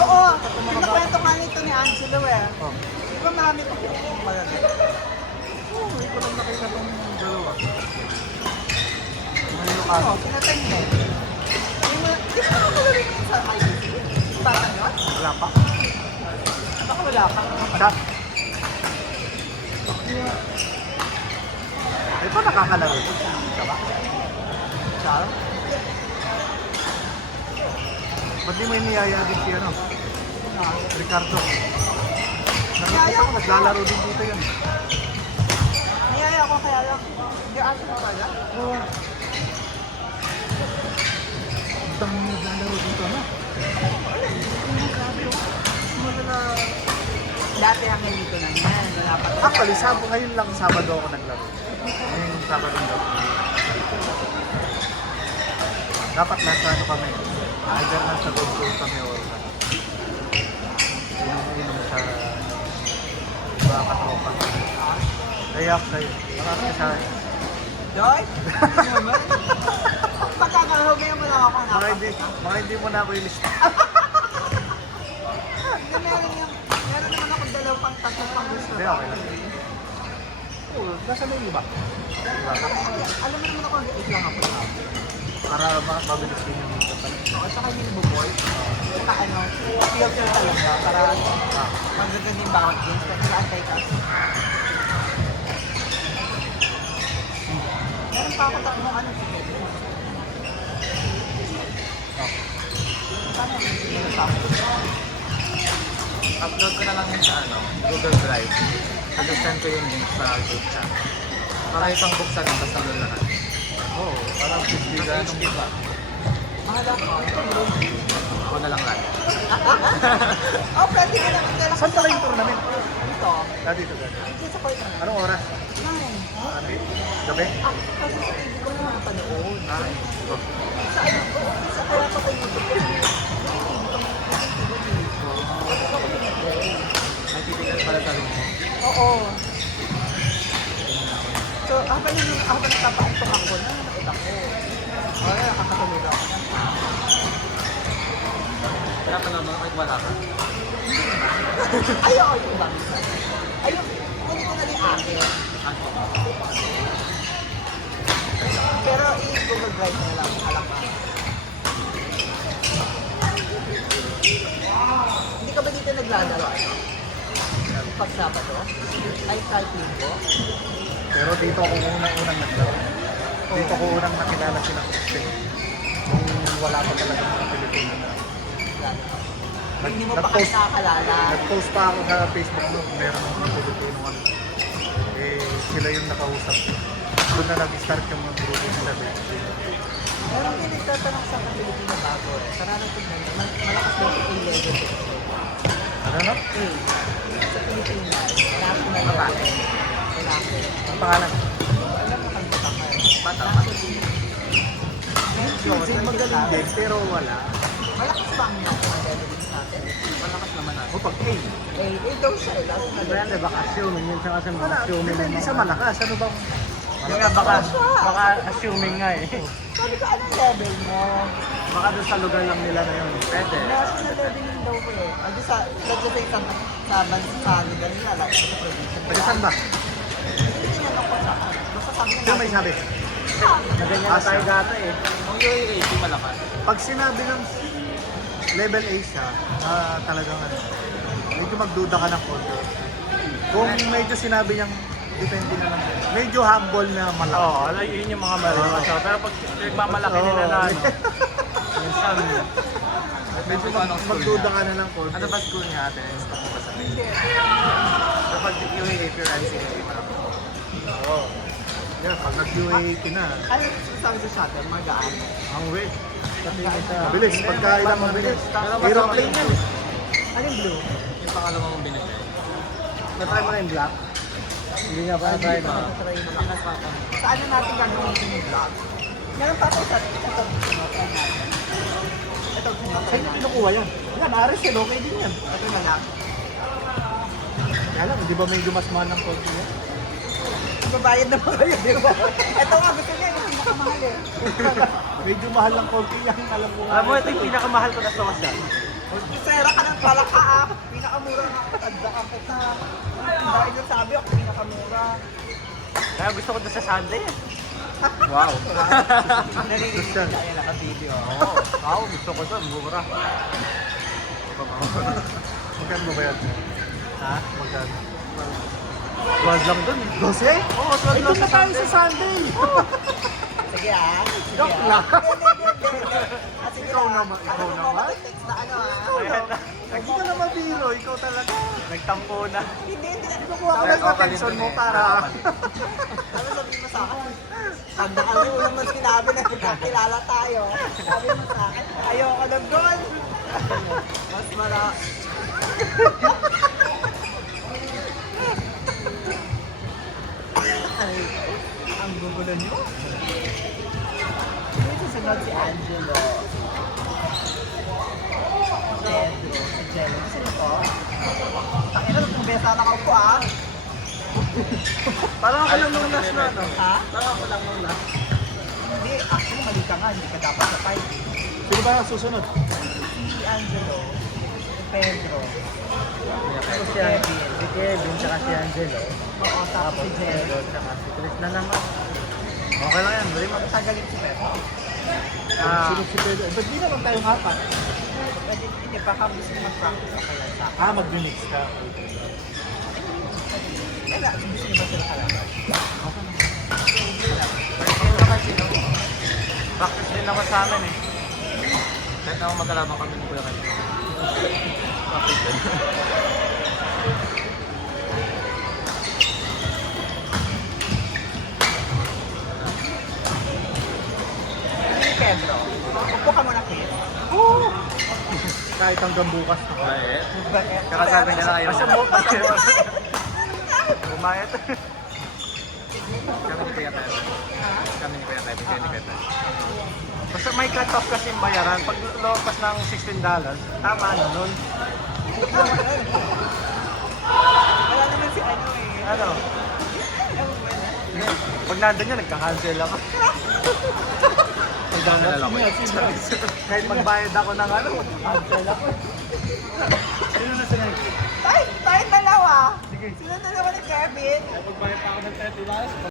Oo, pinakwento nga nito ni Angelo eh. Di ba marami pa pinipong malamig? Oo, hindi ko lang nakita itong dalawa. Oo, pinatay niya eh. Di ba nakalari mo sa IBC? Bata nyo? Wala pa. Baka wala pa. Siya. Ay pa nakakalaro ito. Siya ba? Siya? Ba't di mo iniyaya din si ano? Ricardo. Niyaya Nakita ko ko. naglalaro din dito yun. Niyaya ko kaya lang. Hindi aso ko pala. Oo. Ang dami naglalaro dito na. Dati hanggang dito na yan. Wala pa. Actually, ngayon lang Sabado ako naglaro. Ngayong Sabado daw. Dapat nasa ano kami. Either nasa gold goal kami or inom sa mga katropa. Kaya sa'yo. Marami sa akin. Joy? Hindi naman. Pagkakahugay mo lang ako na. Baka hindi mo na ako ilista. Hindi, meron naman ako dalawang tatlong pang gusto. Hindi, okay lang. Oo, nasa na yung iba? Diba? Alam mo naman ako, ito lang ako na. Para mabilis din yung dito pala. Oo, tsaka yung nilibuboy. Tsaka ano, filter talaga para magaganda yung bawat games. Kasi anti-cast. Meron pa ako tatlong ano si Kevin. Paano? Meron pa ako. Upload ko na lang yun sa ano, Google Drive. Pag-send ko yung link sa group chat. Para isang buksan yung basta doon lahat. Oo, parang bigyan ng iba. Mahal ako. Ako na lang lang. Oh, pwede ka naman dala. Saan pala yung tournament? Dito. Dito. Dito sa court naman. Anong oras? Nine. Ano? Gabi? Ah, kasi sa TV ko naman napanood. Ay, ito. Sa ano ko, sa kaya pa kayo YouTube. May titigan pala sa rin mo. Oo. So, habang nagpapaantok ako na, nakita ko. Ay, nakakatulog ako. Kaya pa naman kahit wala ka. Ayaw, yung iba. Ayaw, kunin ko na din akin. Pero i-Google Drive na lang, alam ko. Hindi ka ba dito naglalaro? Pag Sabado? Ay, kahit linggo? Pero dito ako unang naglaro. Dito ko unang nakilala sila Christian. Nung wala pa talaga sa Pilipinas na. Hindi mo pa kasi nakakalala. Nag-post pa ako sa Facebook nung meron ng Pilipino ano. Eh, sila yung nakausap. Doon na nag-start yung mga grupo nila. Meron din nagtatanong sa Pilipino bago. Sarado ko na, malakas daw sa A-level. Ano na? Sa Pilipinas, national babae. Lalaki. Ang pangalan? Alam mo kang bata ka. Bata. Kasi magaling din, pero wala. Malakas ba ang national leveling sa atin? Malakas naman ako. Pag A. Daw siya eh. Lalo na Brand, baka assuming yun siya kasi Wala, assuming hindi sa malakas. Ano bang? Yun nga, baka assuming nga eh. Sabi ko, anong level mo? Baka doon sa lugar lang nila na yun. Pwede. National leveling daw ko eh. Ando sa, let's just say, sa bansa sa nila nila, like sa provincial. Taga saan ba? Hindi tinanong ko sa basta sabi Sino may sabi? Na ganyan na tayo dati eh. Ang UAA, malakas. Pag sinabi ng level A siya, talagang ano, medyo magduda ka ng konti. Kung medyo sinabi niyang depende na lang. Medyo humble na malakas. Oo, yun yung mga malakas. Pero pag nagmamalaki nila na ano, minsan, Medyo magduda ka na ng konti. ano ba school niya ate? Gusto ko ba sabihin? hindi. Kapag UAA, pure NCAA pa lang. Oo. Yan, pag nag-UAT na, Ano sabi ko sa atin, magaan. ang way. Mabilis, pagka ilang mabilis. Pero Aeroplane yan. Anong blue? Yung pangalawa mong binigay. Natry mo na yung black? Hindi nga pa natry mo. Try mo lang. Saan na natin gagawin yung vlog? Meron pa ako sa ito. Ito, Saan yung kinukuha yan? Yan, Aris yan. Okay din yan. ito na lang. Kaya lang, di ba medyo mas mahal ng konti yan? Babayad na ba kayo, di ba? Ito nga, gusto niya, yung pinakamahal eh. Medyo mahal ng konti yan. Alam mo nga. Alam mo, ito yung pinakamahal ko na social. Sera ka ng palaka ah. Pinakamura nga. Tanda ka kita. Dahil yung sabi ako, pinakamura. Kaya gusto ko doon sa Sunday. Wow. Naririnig Gusto. ka kaya naka-video. Oo, ako gusto ko doon, mura. Magkano ba yan? Ha? Magkano? Tuwad lang doon eh. 12? Oo, tuwad Ay, lang doon na tayo sa Sunday! Sige ah. Joke lang. Sige Ikaw ah. naman, ikaw Ano mo naman. text na ano ah. Ayan na. Hindi ka na mabiro, ikaw talaga. Nagtampo na. Hindi. Kukuha ka ng attention mo para... Ano sabihin mo sa akin? Tanda ka rin naman sinabi na nagkakilala tayo. Sabi mo sa akin, ayoko ng goal. Mas mara. Ay, ang gugulo nyo. Sino susunod si Angelo? Pedro, si Jello. Sino to? Takina, nung besa na ako ah. Parang ako lang nung last na ano. Ha? Parang ako lang nung last. Hindi, actually mali ka nga, hindi ka dapat sa fight. Sino ba ang susunod? Si Angelo, si Pedro, Si Kevin, tsaka si Angelo. oo, tapos si Jello. Tsaka si Chris na naman. Okay lang yan, bali mo. Tanggalin si Pedro. Sino si Pedro? Ba't di naman tayong apat? Pwede, hindi pa kami gusto mag-practice ako yan sa akin. Mag-mix ka. Kaya, gusto niyo ba sila kalaban? Practice din naman sa amin eh. Kahit na magkalaban kami ng kuya kayo. Practice din. Si Pedro, upo ka muna, Chris. Kahit hanggang bukas na. Ay, Bakit? kakasabi niya lang ayaw. Basta mo, Bumayat. Kami ni Kuya Kevin. Kami ni Kuya Kevin, kaya ni Kuya Kevin. Basta may cut-off kasi bayaran. Pag lopas ng $16, tama na nun. Wala naman si ano eh. Ano? Pag nandun yun, nagka-cancel ako. Cancel ako. Kahit magbayad ako ng ano, cancel ako. Sino na sila? Tayo dalawa. Sino dalawa ni Kevin? Magbayad pa ako ng $30.